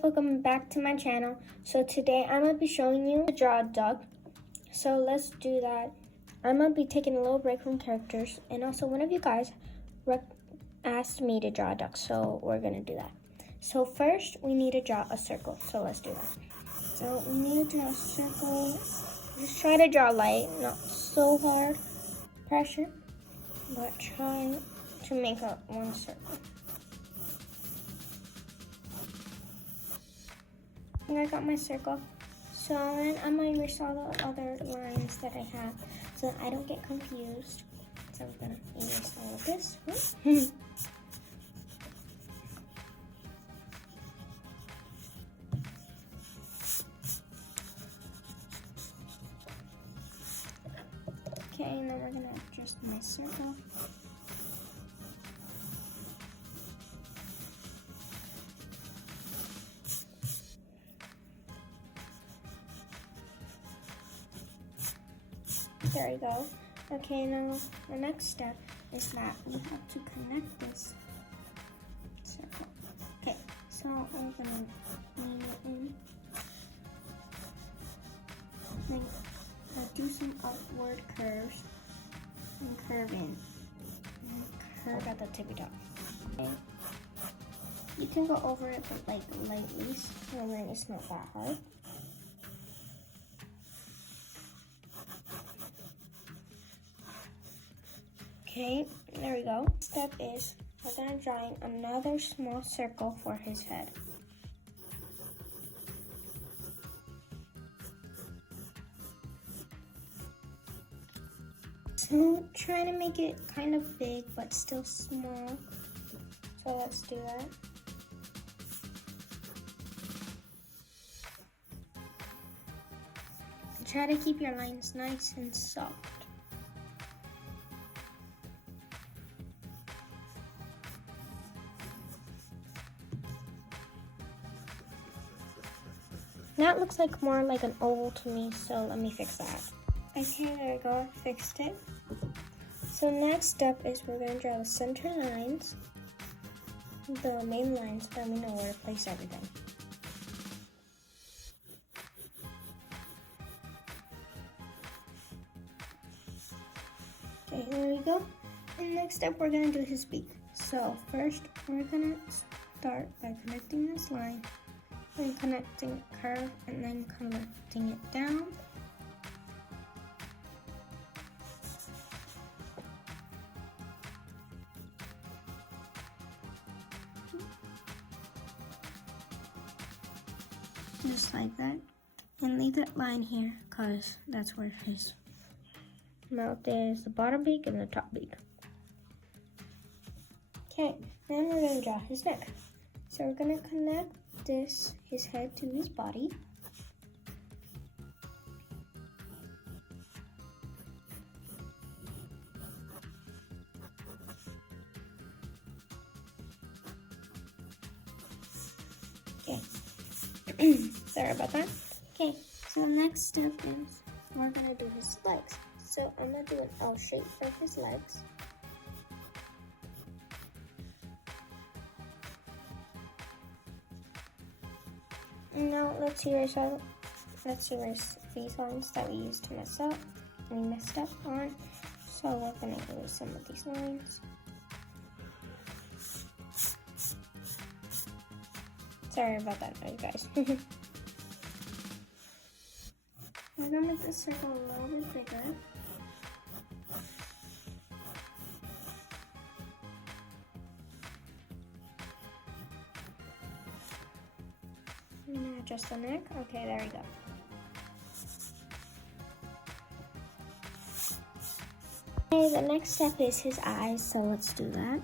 Welcome back to my channel. So today I'm going to be showing you how to draw a duck. So let's do that. I'm going to be taking a little break from characters, and also one of you guys asked me to draw a duck, so we're going to do that. So first we need to draw a circle, so let's do that. So we need to draw a circle. Just try to draw light, not so hard pressure, but try to make up one circle. I got my circle. So then I'm going to erase all the other lines that I have so I don't get confused. So I'm going to erase all of this. Okay, and then we're going to adjust my circle. There we go. Okay, now the next step is that we have to connect this circle. Okay, so I'm gonna lean it in. Then do some upward curves and curve in. And curve at the tippy top. Okay. You can go over it, but like lightly, so then it's not that hard. Okay, there we go. Step is we're gonna draw another small circle for his head. So try to make it kind of big but still small. So let's do that. Try to keep your lines nice and soft. That looks like more like an oval to me, so let me fix that. Okay, there we go, I fixed it. So next step is we're gonna draw the center lines, the main lines, so that we know where to place everything. Okay, there we go. And next step, we're gonna do his beak. So first, we're gonna start by connecting this line, then connecting curve, and then connecting it down. Just like that. And leave that line here, because that's where his mouth is, the bottom beak and the top beak. Okay, then we're gonna draw his neck. So we're gonna connect his head to his body. Okay. Sorry about that. Okay, so the next step is we're gonna do his legs. So I'm gonna do an L shape for his legs. Now let's erase these lines that we used to mess up. We messed up on. So we're gonna erase some of these lines. Sorry about that, you guys. We're gonna make this circle a little bit bigger. I'm gonna adjust the neck. Okay, there we go. Okay, the next step is his eyes, so let's do that.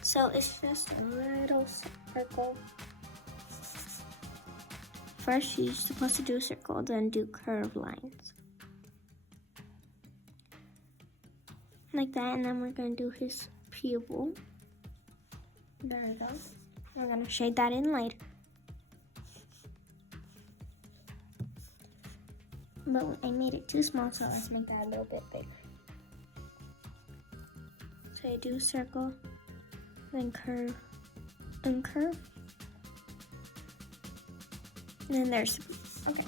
So it's just a little circle. First, you're supposed to do a circle, then do curved lines. Like that, and then we're gonna do his pupil. There we go. We're gonna shade that in later. But I made it too small, so let's make that a little bit bigger. So I do circle, then curve, and curve. And then there's, okay.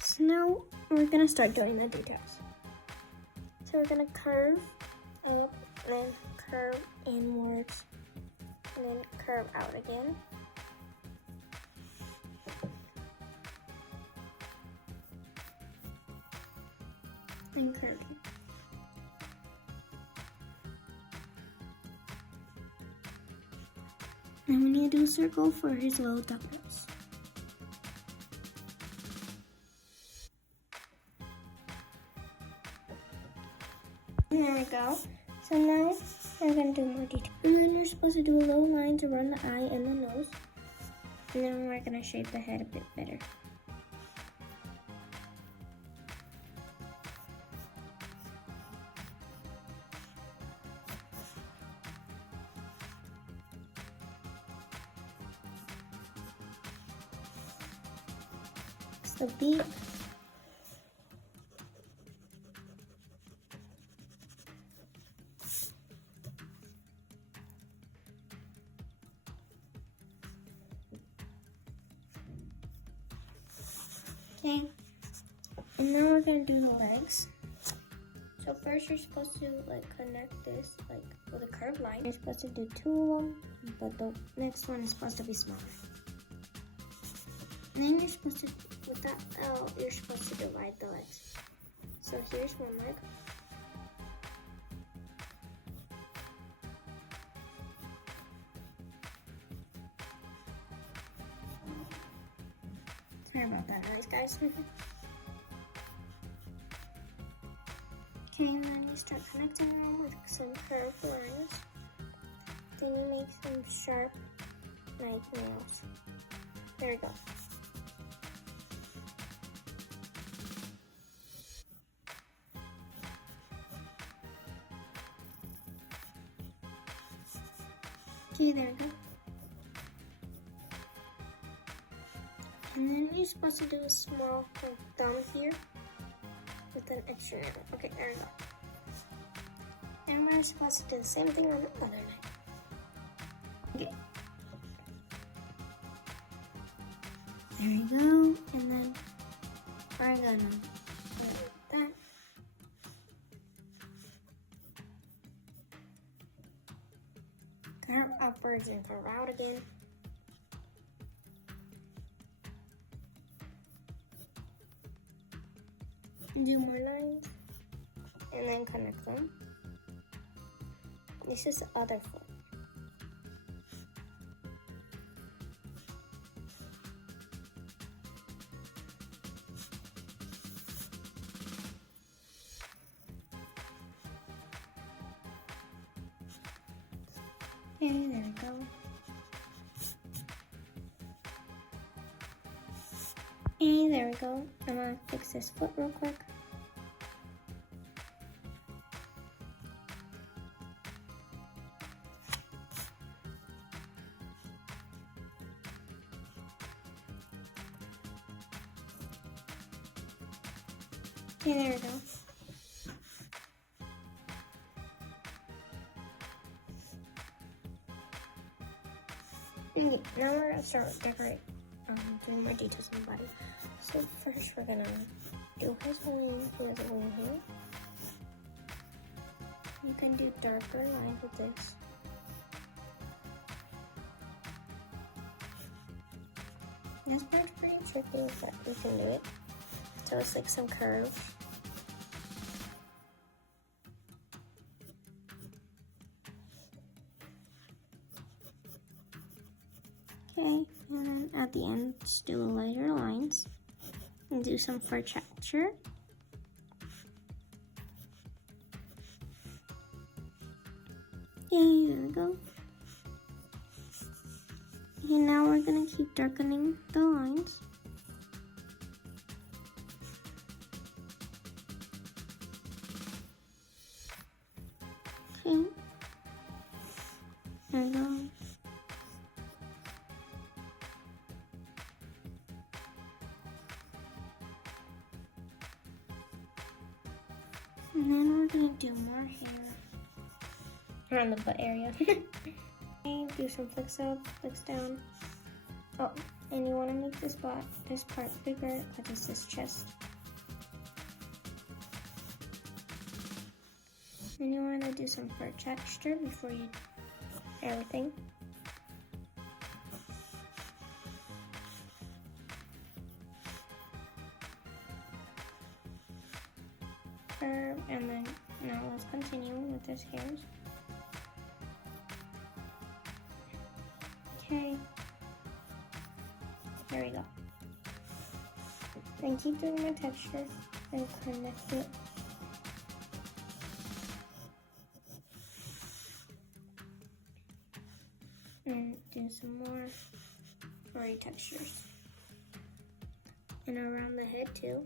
So now we're gonna start doing the details. So we're gonna curve up, and then curve inwards, and then curve out again. And curve. Now we need to do a circle for his little duck nose. There we go. So now we're going to do more detail. And then we're supposed to do a little line to run the eye and the nose. And then we're going to shape the head a bit better. The beak. Okay, and now we're gonna do the legs. So first you're supposed to like connect this like with a curved line. You're supposed to do 2 of them, but the next one is supposed to be smaller. And then you're supposed to, with that L, you're supposed to divide the legs. So here's one leg. Sorry about that noise, guys. Okay, and then you start connecting them with some curved lines. Then you make some sharp knife nails. There we go. Okay, there we go. And then you're supposed to do a small like, thumb here with an extra nail. Okay, there we go. And we're supposed to do the same thing on the other leg. Okay. There we go. And then we're gonna go like that. Curve upwards and curve out again. Do more lines and then connect them. This is the other foot. Okay, there we go. Okay, there we go. I'm gonna fix this foot real quick. Okay, there we go. Okay, now we're gonna start doing more details on the body. So first we're gonna do his wing. He has a wing here. You can do darker lines with this. This part's pretty tricky, but you can do it. So it's like some curves. Okay, and then at the end, just do lighter lines and do some fur texture. Okay, there we go. Okay, now we're gonna keep darkening the lines. Okay, there we go. And then we're gonna do more hair around the butt area. Okay, do some flicks up, flicks down. Oh, And you want to make this part bigger because it's this chest. And you want to do some fur texture before you everything. And then now let's continue with this hairs. Okay. There we go. And keep doing my texture and connect it. And do some more furry textures. And around the head too.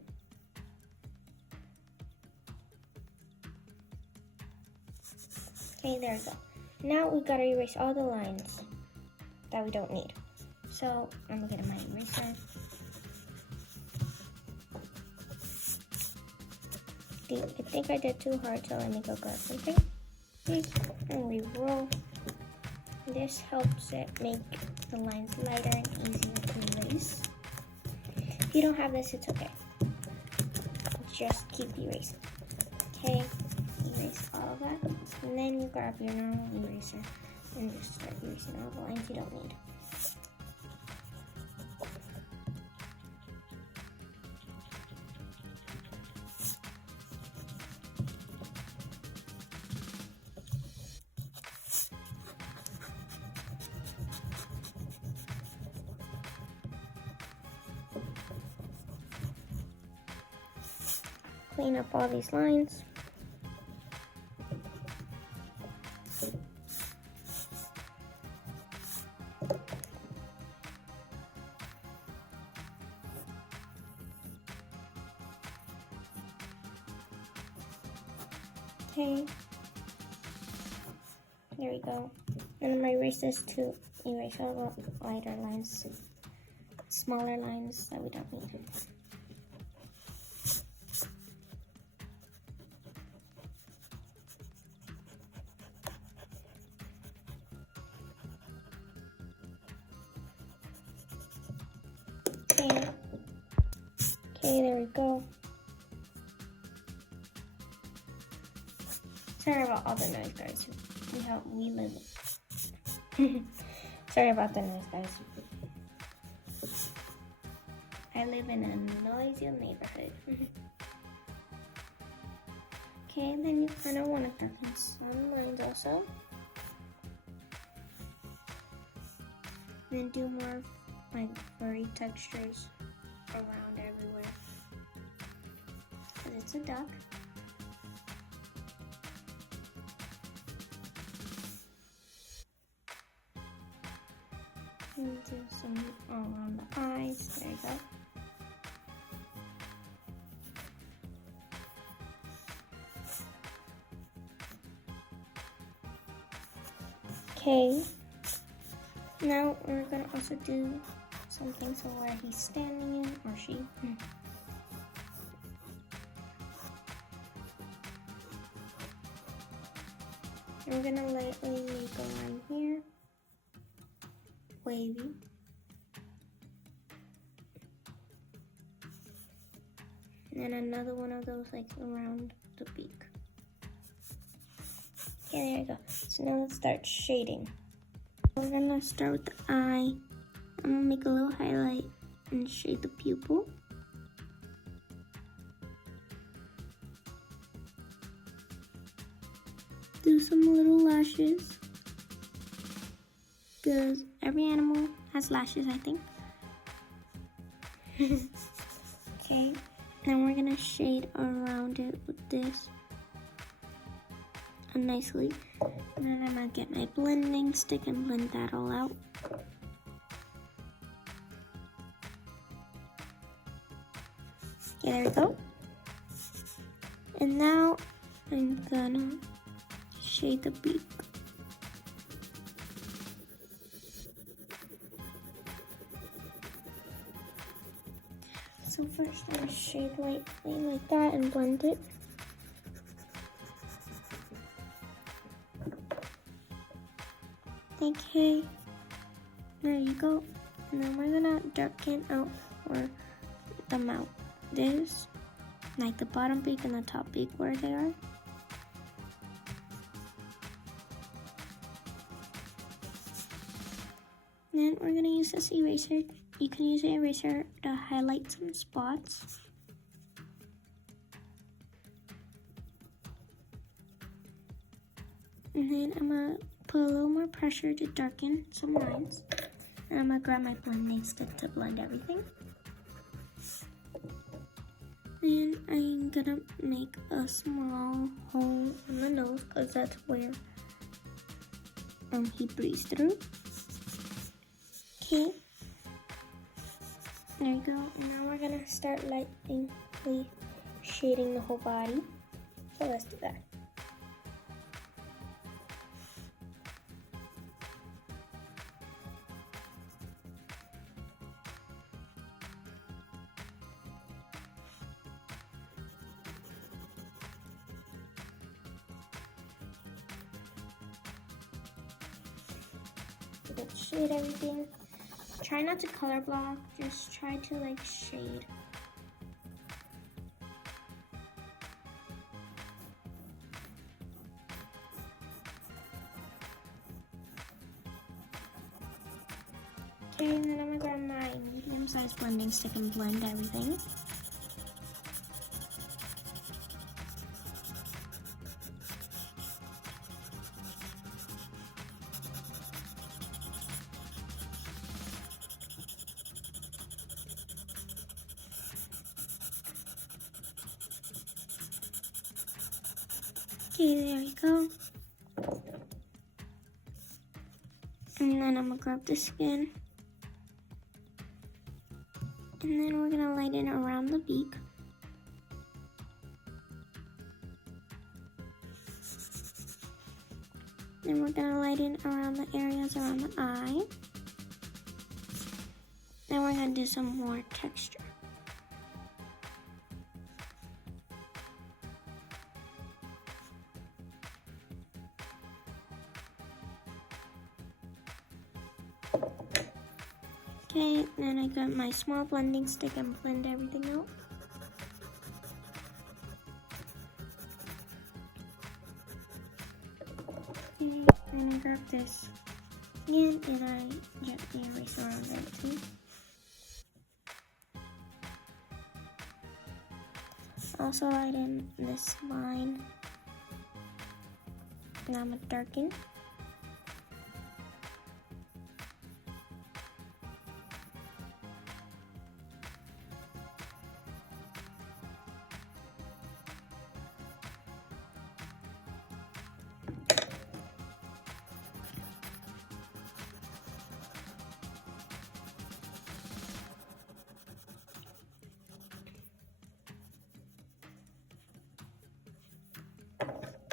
Okay, there we go. Now we gotta erase all the lines that we don't need. So I'm gonna get my eraser. I think I did too hard, so let me go grab something. And we roll. This helps it make the lines lighter and easier to erase. If you don't have this, it's okay. Just keep erasing. Okay, erase all of that. And then you grab your normal eraser and just start erasing all the lines you don't need. Clean up all these lines. Okay, there we go. And I'm gonna erase this to erase all the lighter lines, smaller lines that we don't need. Okay, there we go. Sorry about all the noise, guys. We live. Sorry about the noise, guys. I live in a noisy neighborhood. Okay, then you kind of want to darken some lines also. Then do more like furry textures around everywhere. Because it's a duck. And do some all around the eyes. There you go. Okay. Now we're gonna also do something so where he's standing in, or she. And we're gonna lightly make a line here. Wavy. And then another one of those like around the beak. Okay, there you go. So now let's start shading. We're gonna start with the eye. I'm gonna make a little highlight and shade the pupil. Do some little lashes. Because every animal has lashes, I think. Okay, then we're gonna shade around it with this nicely. And then I'm gonna get my blending stick and blend that all out. Okay, there we go. And now I'm gonna shade the beak. So first I'm gonna shade lightly like that and blend it. Okay, there you go. And then we're gonna darken out where the mouth is, like the bottom beak and the top beak where they are. Then we're gonna use this eraser. You can use an eraser to highlight some spots. And then I'm gonna put a little more pressure to darken some lines. And I'm gonna grab my blending stick to blend everything. And I'm gonna make a small hole in the nose because that's where he breathes through. Okay. There you go. Now we're gonna start lightly shading the whole body. So let's do that. Shade everything. Try not to color block, just try to like shade. Okay, and then I'm gonna grab my medium-sized blending stick and blend everything. Okay, there you go. And then I'm gonna grab the skin. And then we're gonna lighten around the beak. Then we're gonna lighten around the areas around the eye. Then we're gonna do some more texture. Okay, then I got my small blending stick and blend everything out. Okay, then I grab this again and I gently erase around it too. Also lighten this line. Now I'm gonna darken.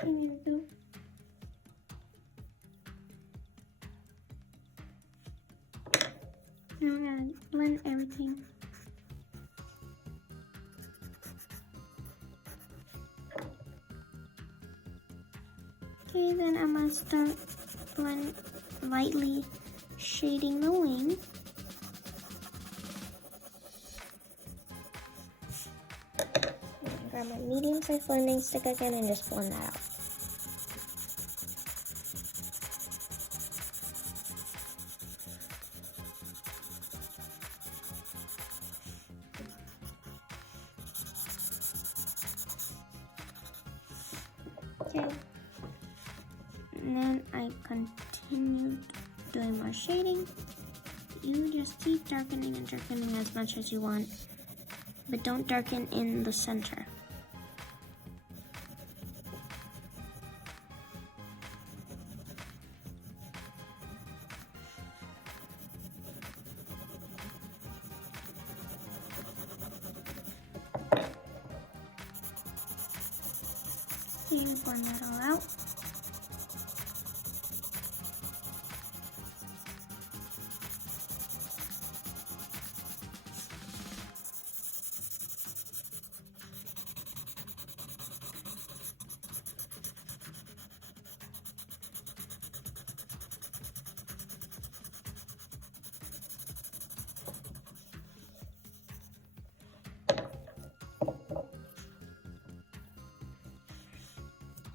There you go. Now we're gonna blend everything. Okay, then I'm gonna start lightly shading the wing. Grab my medium-sized blending stick again and just blend that out. Okay, and then I continued doing more shading. You just keep darkening and darkening as much as you want, but don't darken in the center. You blend that all out.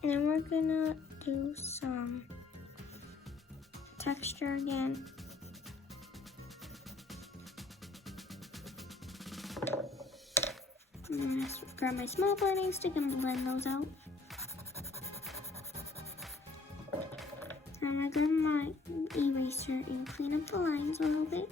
And then we're gonna do some texture again. And then I grab my small blending stick and blend those out. And I grab my eraser and clean up the lines a little bit.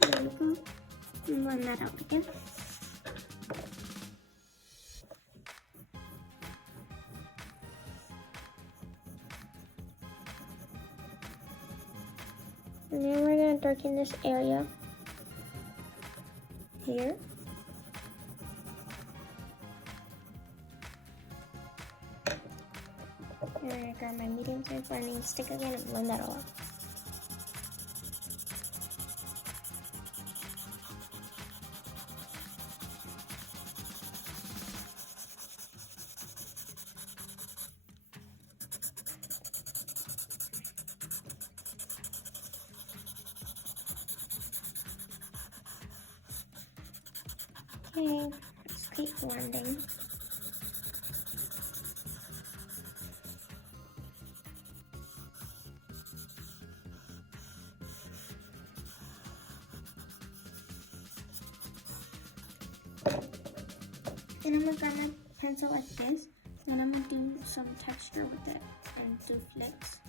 There we go. And blend that out again. And then we're going to darken this area here. And I'm going to grab my medium-sized blending stick again and blend that all out. Okay, let's keep blending. Then I'm gonna grab my pencil like this, and I'm gonna do some texture with it and do flicks.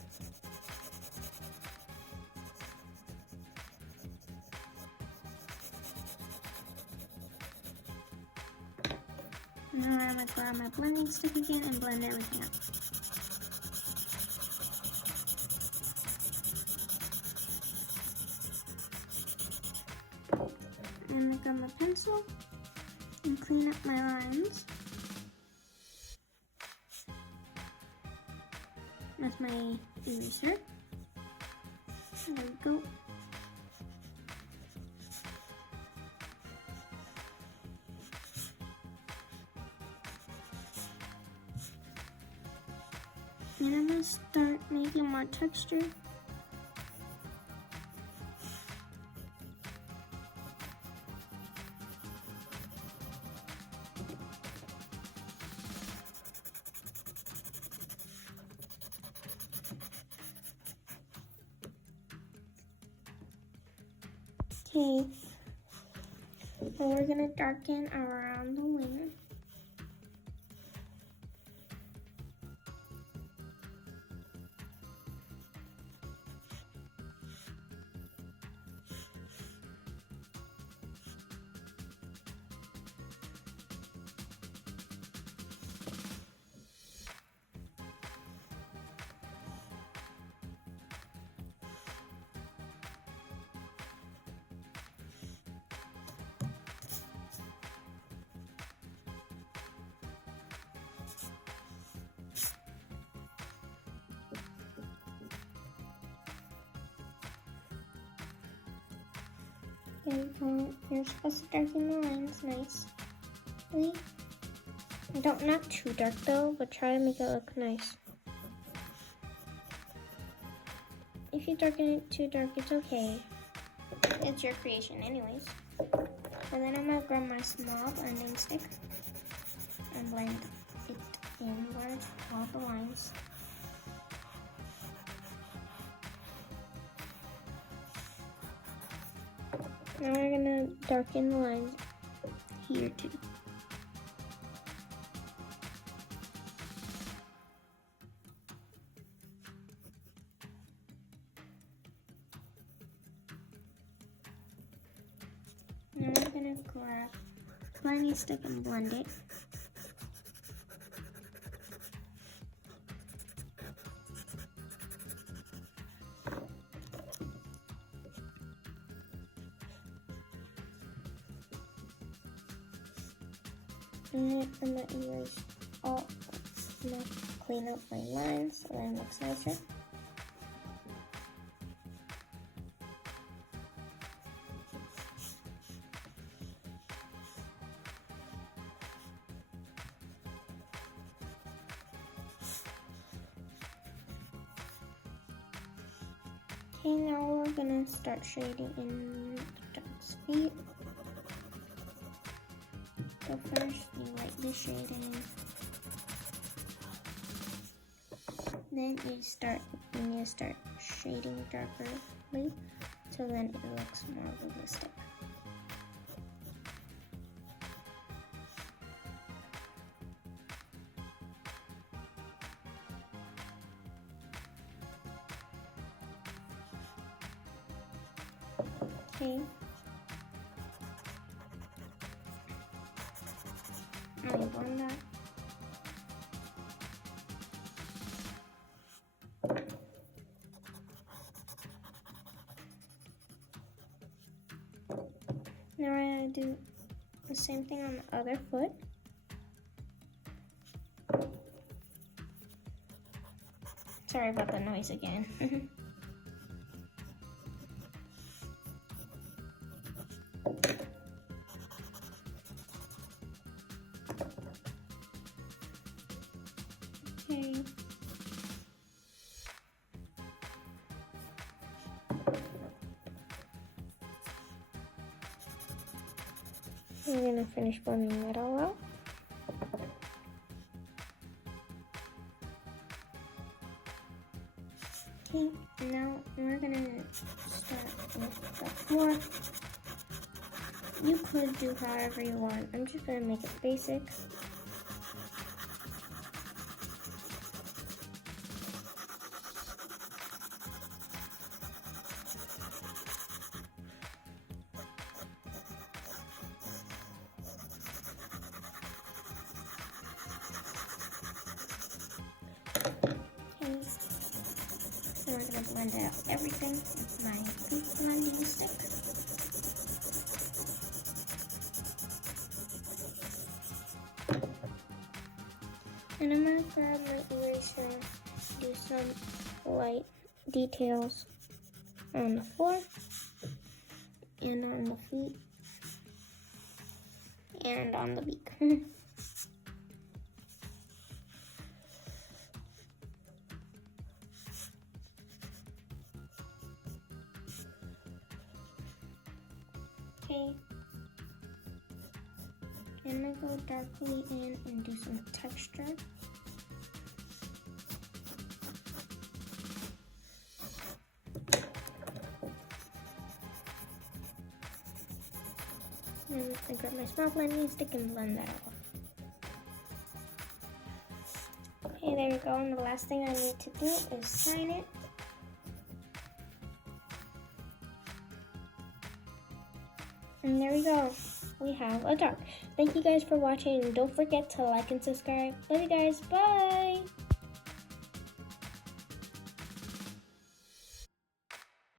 Now I'm gonna grab my blending stick again and blend everything up. And I'm gonna grab my pencil and clean up my lines. That's my eraser. There we go. And I'm gonna start making more texture. Okay, and we're gonna darken around the wing. There you go. You're supposed to darken the lines nicely. Not too dark though, but try to make it look nice. If you darken it too dark, it's okay. It's your creation anyways. And then I'm gonna grab my small blending stick and blend it inward all the lines. Now we're gonna darken the lines here too. Now we're gonna grab a blending stick and blend it. And then I'm gonna erase all, I'm gonna clean up my lines so that it looks nicer. Okay, now we're gonna start shading in the dog's feet. So first you lightly shade in. Then you need to start shading darkerly, so then it looks more realistic. Okay. Now you blend that. Now we're going to do the same thing on the other foot. Sorry about the noise again. Okay. I'm gonna finish blending that all out. Okay, now we're gonna start with the floor. You could do however you want. I'm just gonna make it basic. So we're gonna blend out everything with my pink blending stick. And I'm gonna grab my eraser, do some light details on the floor and on the feet and on the beak. Okay, I'm gonna go darkly in and do some texture. And I grab my small blending stick and blend that off. Okay, there you go, and the last thing I need to do is sign it. And there we go. We have a dog. Thank you guys for watching. Don't forget to like and subscribe. Love you guys. Bye.